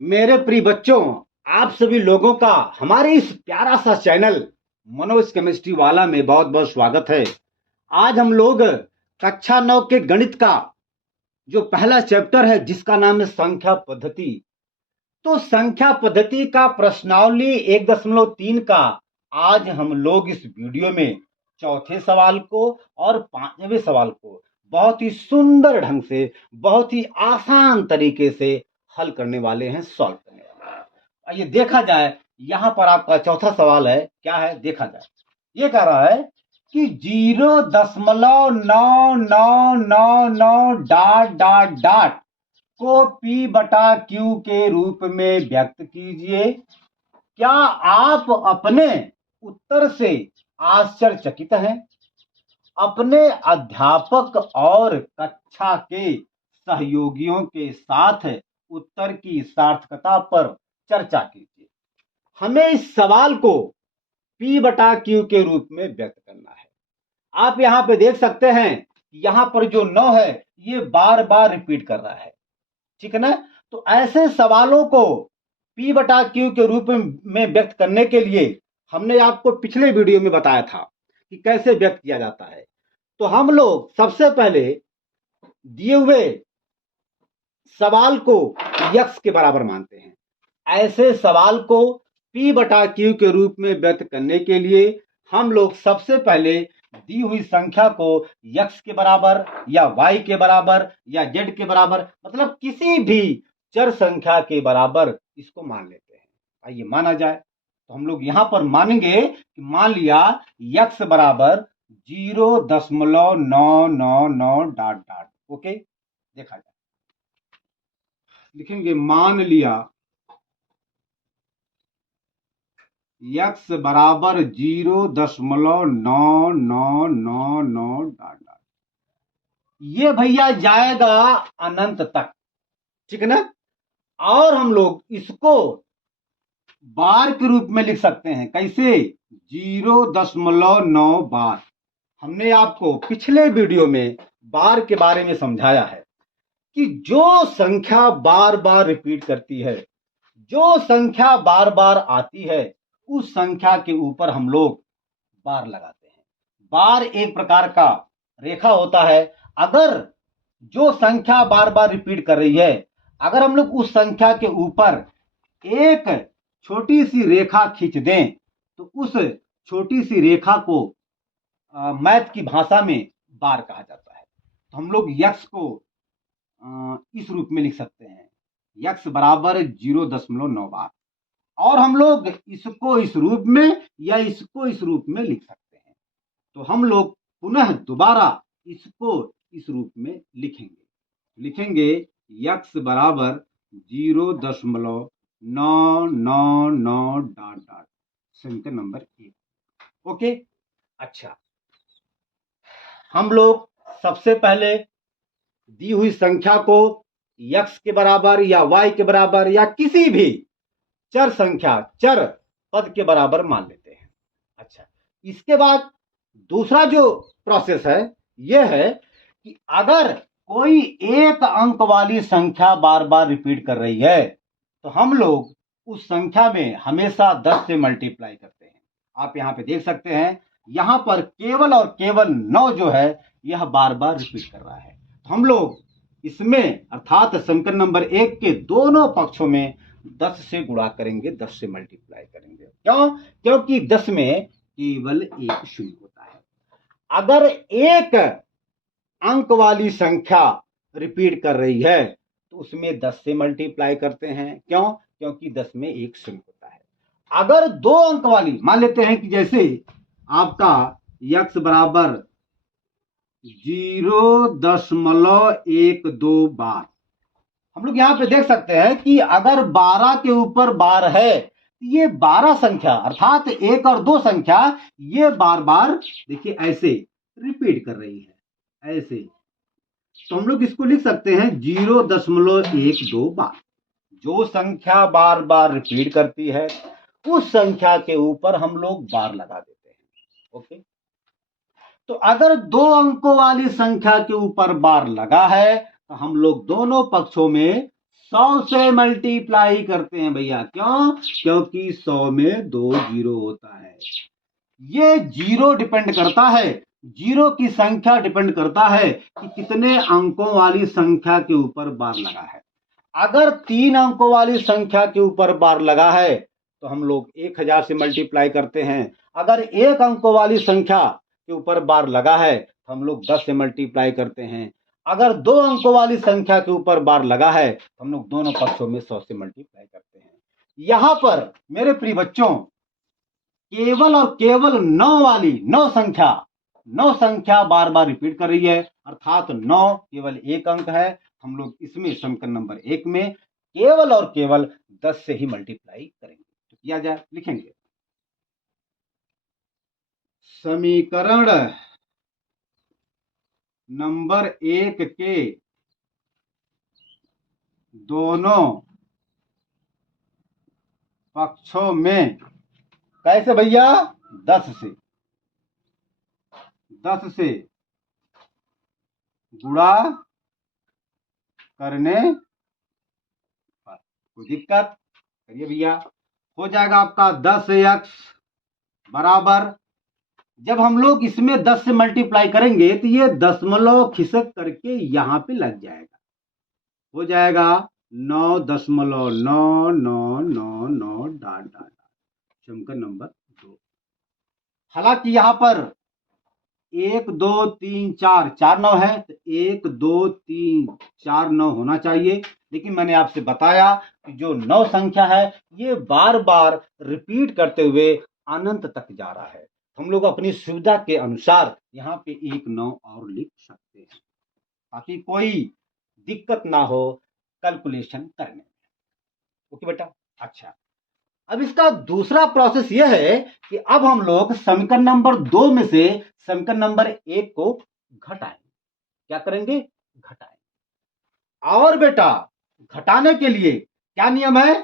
मेरे प्रिय बच्चों, आप सभी लोगों का हमारे इस प्यारा सा चैनल मनोज केमिस्ट्री वाला में बहुत बहुत स्वागत है। आज हम लोग कक्षा 9 के गणित का जो पहला चैप्टर है जिसका नाम है संख्या पद्धति। तो संख्या पद्धति का प्रश्नावली 1.3 का आज हम लोग इस वीडियो में चौथे सवाल को और पांचवें सवाल को बहुत ही सुंदर ढंग से, बहुत ही आसान तरीके से हल करने वाले हैं, सॉल्व करने वाले हैं। आइए देखा जाए, यहां पर आपका चौथा सवाल है, क्या है देखा जाए। ये कह रहा है कि 0.99999 डॉट डॉट डॉट को P बटा Q के रूप में व्यक्त कीजिए। क्या आप अपने उत्तर से आश्चर्यचकित हैं? अपने अध्यापक और कक्षा के सहयोगियों के साथ उत्तर की सार्थकता पर चर्चा कीजिए। हमें इस सवाल को P बटा Q के रूप में व्यक्त करना है। आप यहां पे देख सकते हैं, यहां पर जो 9 है ये बार बार रिपीट कर रहा है, ठीक है ना। तो ऐसे सवालों को P बटा Q के रूप में व्यक्त करने के लिए हमने आपको पिछले वीडियो में बताया था कि कैसे व्यक्त किया जाता है। तो हम लोग सबसे पहले दिए हुए सवाल को यक्स के बराबर मानते हैं। ऐसे सवाल को P बटा Q के रूप में व्यक्त करने के लिए हम लोग सबसे पहले दी हुई संख्या को x के बराबर या y के बराबर या z के बराबर, मतलब किसी भी चर संख्या के बराबर इसको मान लेते हैं। आइए माना जाए, तो हम लोग यहां पर मानेंगे कि मान लिया x बराबर 0.999 डॉट डॉट। ओके, देखा जाए, लिखेंगे मान लिया x बराबर 0.999 डॉट डॉट। ये भैया जाएगा अनंत तक, ठीक है ना। और हम लोग इसको बार के रूप में लिख सकते हैं, कैसे? 0.9 बार। हमने आपको पिछले वीडियो में बार के बारे में समझाया है कि जो संख्या बार बार रिपीट करती है, जो संख्या बार बार आती है, उस संख्या के ऊपर हम लोग बार लगाते हैं। बार एक प्रकार का रेखा होता है। अगर जो संख्या बार बार रिपीट कर रही है, अगर हम लोग उस संख्या के ऊपर एक छोटी सी रेखा खींच दें तो उस छोटी सी रेखा को मैथ की भाषा में बार कहा जाता है। तो हम लोग यक्स को इस रूप में लिख सकते हैं, यक्स बराबर 0.9 बार। और हम लोग इसको इस रूप में या इसको इस रूप में लिख सकते हैं। तो हम लोग पुनः दोबारा इसको इस रूप में लिखेंगे यक्स बराबर 0.999 डॉट डॉट, समीकरण नंबर 1। ओके, अच्छा, हम लोग सबसे पहले दी हुई संख्या को x के बराबर या y के बराबर या किसी भी चर संख्या, चर पद के बराबर मान लेते हैं। अच्छा, इसके बाद दूसरा जो प्रोसेस है यह है कि अगर कोई एक अंक वाली संख्या बार बार रिपीट कर रही है तो हम लोग उस संख्या में हमेशा 10 से मल्टीप्लाई करते हैं। आप यहां पे देख सकते हैं, यहां पर केवल और केवल 9 जो है यह बार बार रिपीट कर रहा है। तो हम लोग इसमें अर्थात समीकरण नंबर 1 के दोनों पक्षों में 10 से गुणा करेंगे, 10 से मल्टीप्लाई करेंगे। क्यों? क्योंकि 10 में केवल एक शून्य होता है। अगर एक अंक वाली संख्या रिपीट कर रही है तो उसमें 10 से मल्टीप्लाई करते हैं। क्यों? क्योंकि 10 में एक शून्य होता है। अगर दो अंक वाली, मान लेते हैं कि जैसे आपका x बराबर 0.12 बार, हम लोग यहां पे देख सकते हैं कि अगर 12 के ऊपर बार है, ये 12 संख्या अर्थात 1 और 2 संख्या ये बार बार देखिए ऐसे रिपीट कर रही है, ऐसे। तो हम लोग इसको लिख सकते हैं 0.12 बार। जो संख्या बार बार रिपीट करती है उस संख्या के ऊपर हम लोग बार लगा देते हैं। ओके, तो अगर दो अंकों वाली संख्या के ऊपर बार लगा है तो हम लोग दोनों पक्षों में 100 से मल्टीप्लाई करते हैं भैया। क्यों? क्योंकि 100 में 2 जीरो होता है। ये जीरो डिपेंड करता है, जीरो की संख्या डिपेंड करता है कि कितने अंकों वाली संख्या के ऊपर बार लगा है। अगर 3 अंकों वाली संख्या के ऊपर बार लगा है तो हम लोग 1000 से मल्टीप्लाई करते हैं। अगर 1 अंकों वाली संख्या के ऊपर बार लगा है तो हम लोग 10 से मल्टीप्लाई करते हैं। अगर 2 अंकों वाली संख्या के ऊपर बार लगा है तो हम लोग दोनों पक्षों में 100 से मल्टीप्लाई करते हैं। यहां पर मेरे प्रिय बच्चों केवल और केवल 9 संख्या बार बार रिपीट कर रही है, अर्थात 9 केवल एक अंक है। हम लोग इसमें समीकरण नंबर 1 में केवल और केवल 10 से ही मल्टीप्लाई करेंगे। तो किया जाए, लिखेंगे समीकरण नंबर 1 के दोनों पक्षों में कैसे भैया? 10 से गुणा करने पर। कोई दिक्कत? करिए भैया। हो जाएगा आपका 10x बराबर, जब हम लोग इसमें 10 से मल्टीप्लाई करेंगे तो ये दशमलव खिसक करके यहां पे लग जाएगा। हो जाएगा 9.99999 डॉट डॉट समीकरण नंबर 2। हालांकि यहां पर 1 2 3 4 4 9 है तो 1 2 3 4 9 होना चाहिए, लेकिन मैंने आपसे बताया कि जो 9 संख्या है ये बार बार रिपीट करते हुए अनंत तक जा रहा है। हम लोग अपनी सुविधा के अनुसार यहाँ पे 1 9 और लिख सकते हैं ताकि कोई दिक्कत ना हो कैलकुलेशन करने में। ओके बेटा। अच्छा, अब इसका दूसरा प्रोसेस यह है कि अब हम लोग समीकरण नंबर 2 में से समीकरण नंबर 1 को घटाएंगे। क्या करेंगे? घटाएंगे। और बेटा घटाने के लिए क्या नियम है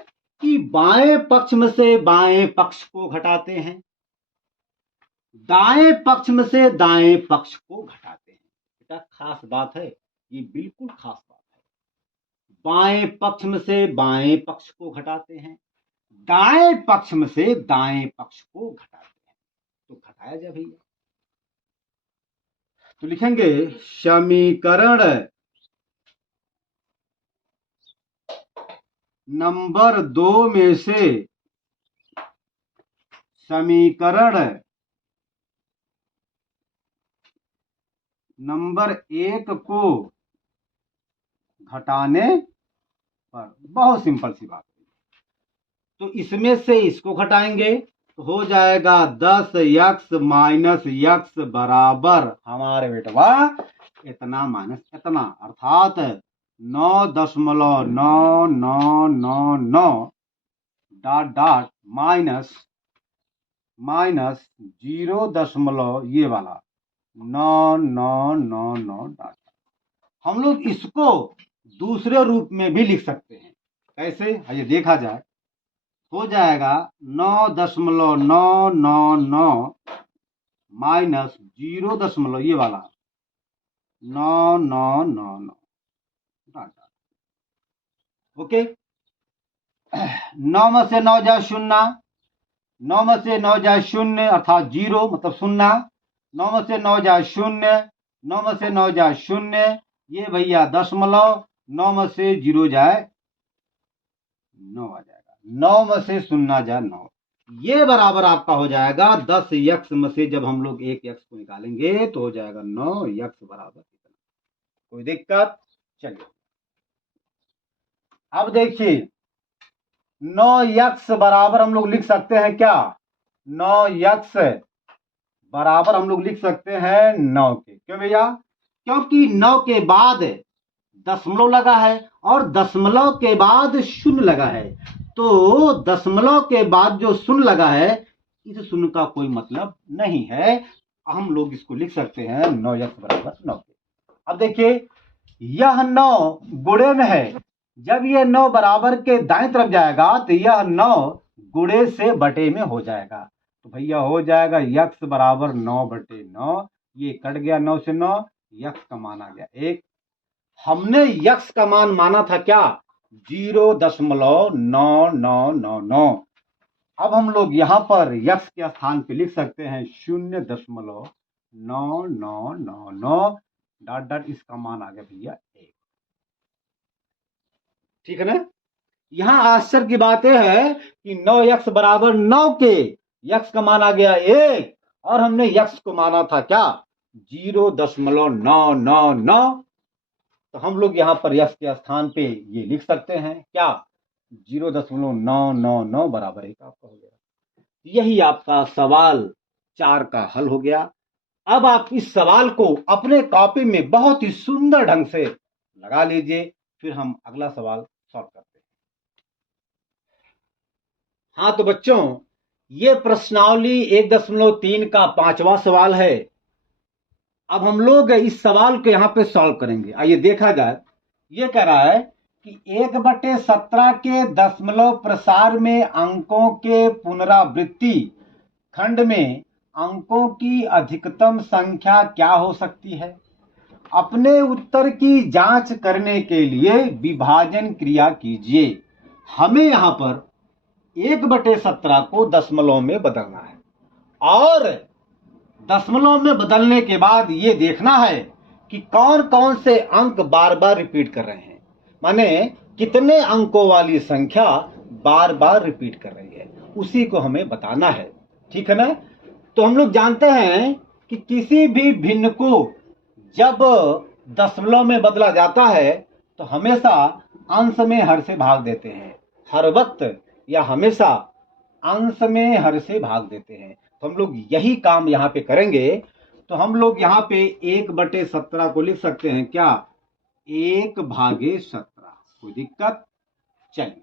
कि बाएं पक्ष में से बाएं पक्ष को घटाते हैं, दाएं पक्ष में से दाएं पक्ष को घटाते हैं। बेटा खास बात है, ये बिल्कुल खास बात है। बाएं पक्ष में से बाएं पक्ष को घटाते हैं, दाएं पक्ष में से दाएं पक्ष को घटाते हैं। तो घटाया जाए भैया, तो लिखेंगे समीकरण नंबर 2 में से समीकरण नंबर 1 को घटाने पर। बहुत सिंपल सी बात है। तो इसमें से इसको घटाएंगे तो हो जाएगा 10x माइनस x बराबर हमारे बेटवा इतना माइनस इतना, अर्थात 9.9999 डॉट डॉट माइनस 0 ये वाला 9999 डॉट। हम लोग इसको दूसरे रूप में भी लिख सकते हैं। कैसे? आइए देखा जाए। हो जाएगा 9.999 माइनस 0 ये वाला 9999 डॉट। ओके, 9 में से 9 जाए 0, 9 में से 9 जाए 0 अर्थात 0 मतलब 0, 9 में से 9 जाए 0, 9 में से 9 जाए 0, ये भैया दशमलव, 9 में से 0 जाए 9 आ जाएगा, 9 में से 0 जाए 9, ये बराबर आपका हो जाएगा 10x में से जब हम लोग 1x को निकालेंगे तो हो जाएगा 9x बराबर इतना। कोई दिक्कत? चलिए अब देखिए 9x बराबर हम लोग लिख सकते हैं क्या? 9x बराबर हम लोग लिख सकते हैं 9 के। क्यों भैया? क्योंकि 9 के बाद दशमलव लगा है और दशमलव के बाद शून्य लगा है। तो दशमलव के बाद जो शून्य लगा है इस शून्य का कोई मतलब नहीं है। हम लोग इसको लिख सकते हैं 9x बराबर 9 के। अब देखिए यह 9 गुणे में है, जब ये 9 बराबर के दाएं तरफ जाएगा तो यह 9 गुणे से बटे में हो जाएगा। तो भैया हो जाएगा x बराबर 9/9, ये कट गया 9 से 9, x का मान आ गया 1। हमने x का मान माना था क्या? 0.9999। अब हम लोग यहाँ पर यक्स के स्थान पे लिख सकते हैं 0.9999 डॉट डॉट, इसका मान आ गया भैया 1। ठीक है ना। यहाँ आश्चर्य की बात यह है कि 9x बराबर 9 के यक्स का मान आ गया 1 और हमने यक्स को माना था क्या 0.999। तो हम लोग यहाँ पर यक्स के स्थान पे ये लिख सकते हैं क्या 0.999 बराबर 1 आपका हो गया। यही आपका सवाल 4 का हल हो गया। अब आप इस सवाल को अपने कॉपी में बहुत ही सुंदर ढंग से लगा लीजिए, फिर हम अगला सवाल सॉल्व करते हैं। हाँ तो बच्चों, ये प्रश्नावली 1.3 का 5वां सवाल है। अब हम लोग इस सवाल को यहां पे सॉल्व करेंगे। आइए देखा जाए। ये कह रहा है कि 1/17 के दशमलव प्रसार में अंकों के पुनरावृत्ति खंड में अंकों की अधिकतम संख्या क्या हो सकती है। अपने उत्तर की जांच करने के लिए विभाजन क्रिया कीजिए। हमें यहां पर 1/17 को दशमलव में बदलना है और दशमलव में बदलने के बाद ये देखना है कि कौन कौन से अंक बार बार रिपीट कर रहे हैं, माने कितने अंकों वाली संख्या बार बार रिपीट कर रही है, उसी को हमें बताना है। ठीक है ना। तो हम लोग जानते हैं कि किसी भी भिन्न को जब दशमलव में बदला जाता है तो हमेशा अंश में हर से भाग देते हैं, हर वक्त या हमेशा अंश में हर से भाग देते हैं। तो हम लोग यही काम यहाँ पे करेंगे। तो हम लोग यहाँ पे 1/17 को लिख सकते हैं क्या 1/17। कोई दिक्कत। चलिए,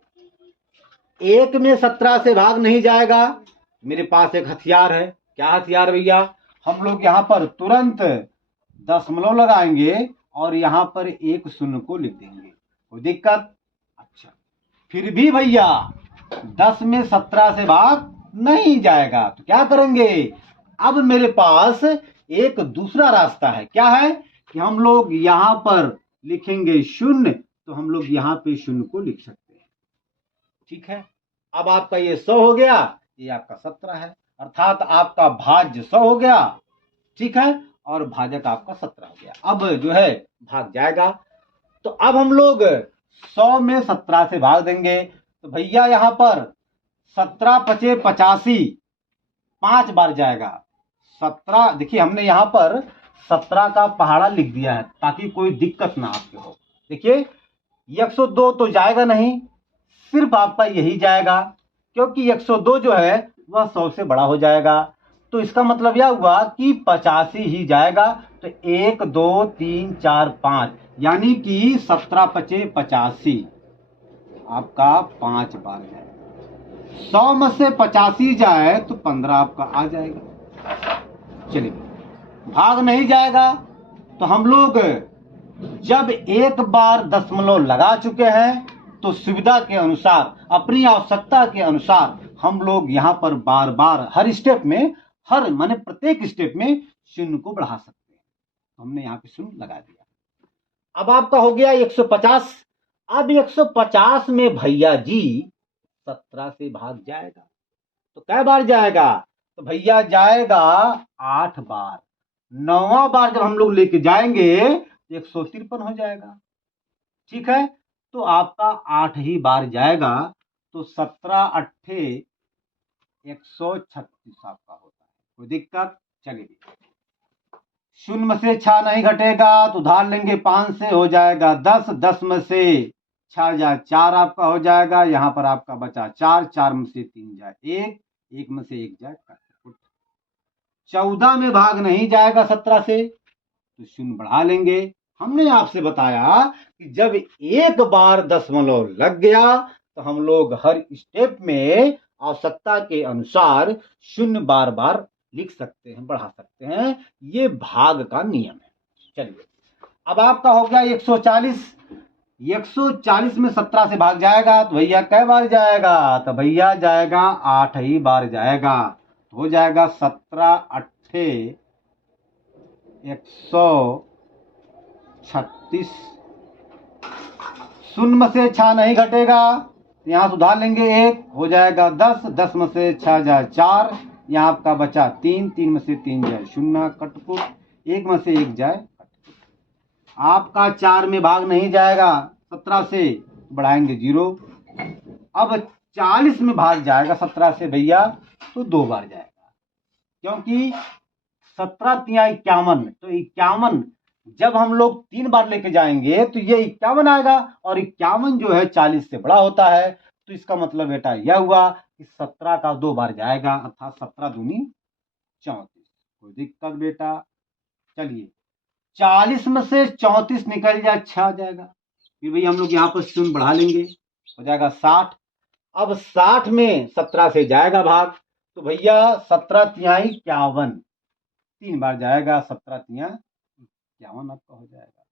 1 में 17 से भाग नहीं जाएगा। मेरे पास एक हथियार है। क्या हथियार भैया, हम लोग यहाँ पर तुरंत दशमलव लगाएंगे और यहाँ पर एक शून्य को लिख देंगे। कोई दिक्कत। अच्छा, फिर भी भैया 10 में 17 से भाग नहीं जाएगा तो क्या करेंगे। अब मेरे पास एक दूसरा रास्ता है। क्या है कि हम लोग यहां पर लिखेंगे शून्य, तो हम लोग यहाँ पे शून्य को लिख सकते हैं। ठीक है। अब आपका ये 100 हो गया, ये आपका 17 है, अर्थात आपका भाज्य 100 हो गया। ठीक है, और भाजक आपका 17 हो गया। अब जो है भाग जाएगा। तो अब हम लोग 100 में 17 से भाग देंगे। तो भैया यहाँ पर 17 पचे 85 5 बार जाएगा। 17, देखिए हमने यहाँ पर 17 का पहाड़ा लिख दिया है ताकि कोई दिक्कत ना आपके हो। देखिए 102 तो जाएगा नहीं, सिर्फ आपका यही जाएगा, क्योंकि 102 जो है वह 100 से बड़ा हो जाएगा। तो इसका मतलब यह हुआ कि 85 ही जाएगा। तो 1 2 3 4 5 यानी कि 17 पचे 85 आपका 5 बार जाएगा। 100 में से 85 जाए तो 15 आपका आ जाएगा। चलिए, भाग नहीं जाएगा तो हम लोग जब एक बार दशमलव लगा चुके हैं तो सुविधा के अनुसार, अपनी आवश्यकता के अनुसार हम लोग यहाँ पर बार बार हर स्टेप में, हर माने प्रत्येक स्टेप में शून्य को बढ़ा सकते हैं। तो हमने यहाँ पे शून्य लगा दिया। अब आपका हो गया 150। अब 150 में भैया जी 17 से भाग जाएगा। तो कै बार जाएगा, तो भैया जाएगा 8 बार। 9वां बार जब हम लोग लेके जाएंगे तो 153 हो जाएगा। ठीक है, तो आपका 8 ही बार जाएगा। तो 17 अट्ठे 136 आपका होता है। कोई दिक्कत। चलिए, शून्य में से 6 नहीं घटेगा तो उधार लेंगे 5 से, हो जाएगा 10। 10 में से 6 जाए 4 आपका हो जाएगा। यहाँ पर आपका बचा 4। 4 में से 3 जाए 1। 1 में से 1 जाए 14 में भाग नहीं जाएगा 17 से, तो शून्य बढ़ा लेंगे। हमने आपसे बताया कि जब एक बार दशमलव लग गया तो हम लोग हर स्टेप में आवश्यकता के अनुसार शून्य बार बार लिख सकते हैं, बढ़ा सकते हैं। ये भाग का नियम है। चलिए, अब आपका हो गया 140। 140 में 17 से भाग जाएगा तो भैया कै बार जाएगा, तो भैया जाएगा 8 ही बार जाएगा। तो हो जाएगा 17 अट्ठे 136। शून्य में से 6 नहीं घटेगा, तो यहाँ सुधार लेंगे, 1 हो जाएगा 10, 10 में से 6 जाए 4, यहाँ आपका बचा 3, 3 में से 3 जाए 0, कटपुट, 1 में से 1 जाए, आपका 4 में भाग नहीं जाएगा, 17 से बढ़ाएंगे 0। अब 40 में भाग जाएगा 17 से भैया, तो 2 बार जाएगा, क्योंकि 17 तिया 51, तो 51 जब हम लोग 3 बार लेके जाएंगे तो ये 51 आएगा, और 51 जो है 40 से बड़ा होता है, तो इसका मतलब बेटा यह हुआ कि 17 का 2 बार जाएगा, अर्थात 17 दूनी 34। कोई दिक्कत बेटा? चलिए 40 में से 34 निकल जाए 6 आ जाएगा, फिर भैया हम लोग यहाँ पर शून्य बढ़ा लेंगे, हो जाएगा 60। अब 60 में 17 से जाएगा भाग, तो भैया 17 तिया 51, 3 बार जाएगा, 17 तिया 51 आपका हो जाएगा।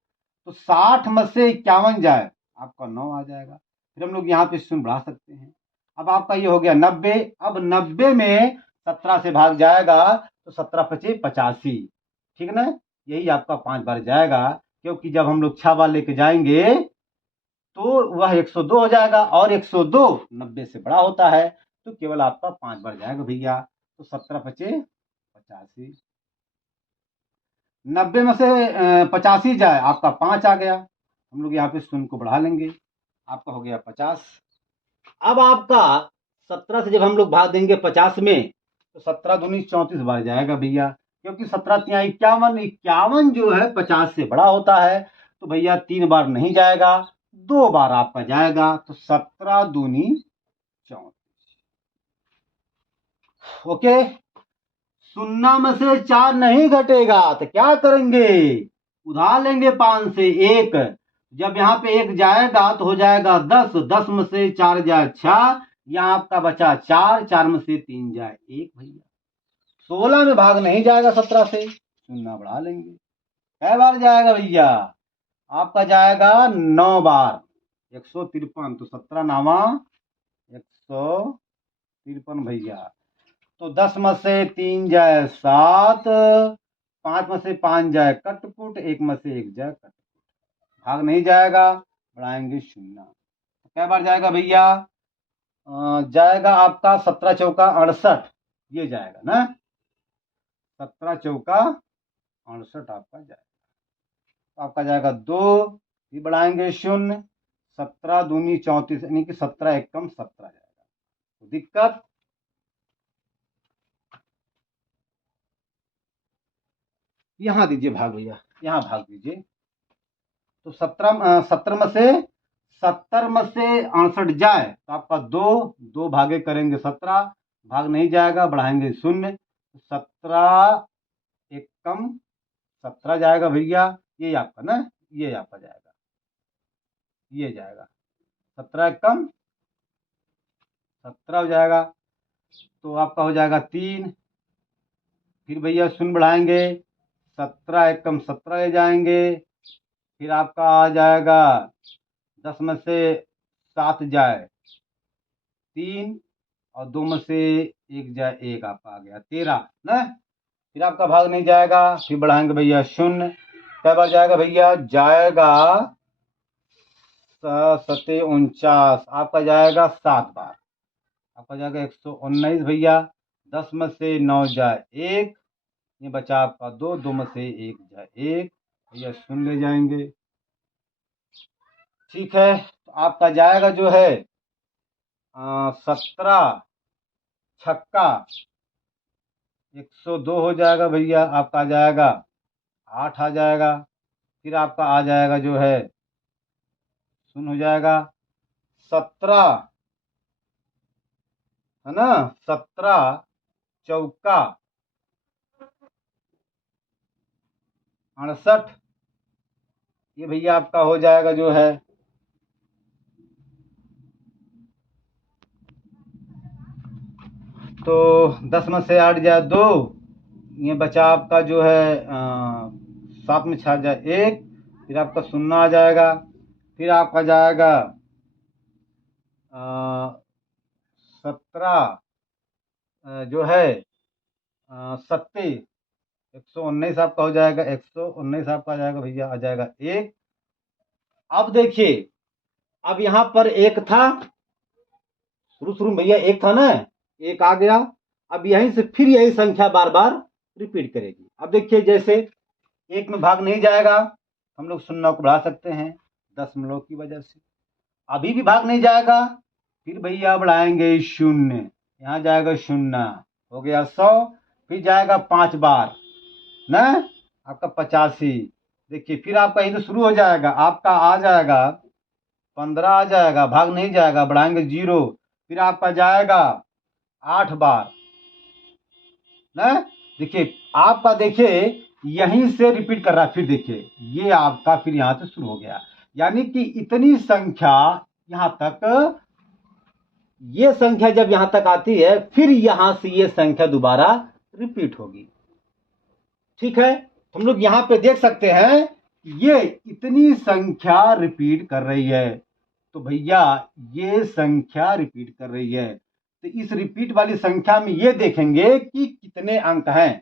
तो 60 में से 51 जाए आपका 9 आ जाएगा, फिर हम लोग यहाँ पे शून्य बढ़ा सकते हैं। अब आपका ये हो गया 90। अब 90 में 17 से भाग जाएगा, तो 17 पचे 85, ठीक ना, यही आपका 5 बार जाएगा, क्योंकि जब हम लोग 6 बार लेके जाएंगे तो वह 102 हो जाएगा, और 102 90 से बड़ा होता है, तो केवल आपका 5 बार जाएगा भैया, तो 17 पचे 85। 90 में से 85 जाए आपका 5 आ गया, हम लोग यहाँ पे शून्य को बढ़ा लेंगे, आपका हो गया 50। अब आपका 17 से जब हम लोग भाग देंगे 50 में, तो 17 दूनी 34 बार जाएगा भैया, क्योंकि 17 तिया 51, 51 जो है 50 से बड़ा होता है, तो भैया 3 बार नहीं जाएगा, 2 बार आपका जाएगा, तो 17 दूनी 34। ओके, 0 में से 4 नहीं घटेगा, तो क्या करेंगे, उधार लेंगे 5 से 1, जब यहाँ पे 1 जाएगा तो हो जाएगा 10, 10 में से 4 जाए 6, यहाँ आपका बचा 4, 4 में से 3 जाए 1 भैया। 16 में भाग नहीं जाएगा 17 से, 0 बढ़ा लेंगे, कै बार जाएगा भैया, आपका जाएगा 9 बार, 153, तो 17 नामा 153 भैया। तो 10 में से 3 जाए 7, 5 में से 5 जाए कटपुट, 1 में से 1 जाए कटपुट, भाग नहीं जाएगा, बढ़ाएंगे 0, तो क्या बार जाएगा भैया, जाएगा आपका 17 चौका 68, ये जाएगा ना, 17 चौका 68 आपका जाएगा, तो आपका जाएगा 2, ये बढ़ाएंगे 0, 17 दूनी 34, यानी कि 17 एकम 17 जाएगा। तो दिक्कत, यहाँ दीजिए भाग भैया, यहाँ भाग दीजिए, तो 70 में से 68 जाए, तो आपका 2 भागे करेंगे 17, भाग नहीं जाएगा, बढ़ाएंगे 0, 17 एकम 17 जाएगा भैया, ये आपका ना, ये आपका जाएगा, ये जाएगा 17 एकम 17 हो जाएगा, तो आपका हो जाएगा 3, फिर भैया 0 बढ़ाएंगे, 17 एकम 17 ले जाएंगे, फिर आपका आ जाएगा 10 में से 7 जाए 3, और 2 में से 1 जाए 1, आपका आ गया 13 ना, फिर आपका भाग नहीं जाएगा, फिर बढ़ाएंगे भैया 0, कै बार जाएगा भैया, जाएगा 7 49, आपका जाएगा 7 बार, आपका जाएगा 119 भैया। 10 में से 9 जाए 1, ये बचा आपका 2, 2 में से 1 जाए 1 भैया, 0 ले जाएंगे, ठीक है, तो आपका जाएगा जो है 17 छक्का 102 हो जाएगा भैया, आपका आ जाएगा 8 आ जाएगा, फिर आपका आ जाएगा जो है 0 हो जाएगा, 17 है ना, 17 चौका 68, ये भैया आपका हो जाएगा जो है, तो 10 में से 8 जाए 2, ये बचा आपका जो है 7 में 6 जाए 1, फिर आपका 0 आ जाएगा, फिर आपका जाएगा 17 जो है 70, 119 आपका हो जाएगा, 119 आपका आ जाएगा भैया, आ जाएगा 1। अब देखिए अब यहां पर एक था, शुरू में भैया एक था ना, एक आ गया। अब यहीं से फिर यही संख्या बार बार रिपीट करेगी। अब देखिए जैसे एक में भाग नहीं जाएगा, हम लोग शून्य को बढ़ा सकते हैं दशमलव की वजह से। अभी भी भाग नहीं जाएगा, फिर भैया बढ़ाएंगे शून्य, यहाँ जाएगा शून्य, हो गया 100, फिर जाएगा 5 बार ना, आपका 85। देखिए फिर आपका यही तो शुरू हो जाएगा, आपका आ जाएगा 15 आ जाएगा, भाग नहीं जाएगा, बढ़ाएंगे 0, फिर आपका जाएगा 8 बार ना। देखिए आपका देखिए यहीं से रिपीट कर रहा है, फिर देखिए ये आपका फिर यहां से शुरू हो गया, यानी कि इतनी संख्या यहां तक, ये संख्या जब यहां तक आती है फिर यहां से ये संख्या दोबारा रिपीट होगी। ठीक है, हम लोग यहां पे देख सकते हैं ये इतनी संख्या रिपीट कर रही है, तो भैया ये संख्या रिपीट कर रही है, तो इस रिपीट वाली संख्या में ये देखेंगे कि कितने अंक हैं।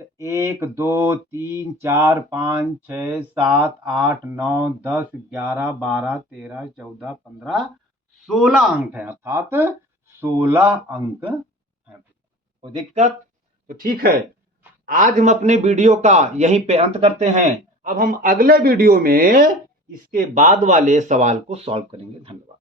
तो 1 2 3 4 5 6 7 8 9 10 11 12 13 14 15 16 अंक है, अर्थात 16 अंक है। कोई दिक्कत? तो ठीक है, आज हम अपने वीडियो का यहीं पे अंत करते हैं। अब हम अगले वीडियो में इसके बाद वाले सवाल को सॉल्व करेंगे। धन्यवाद।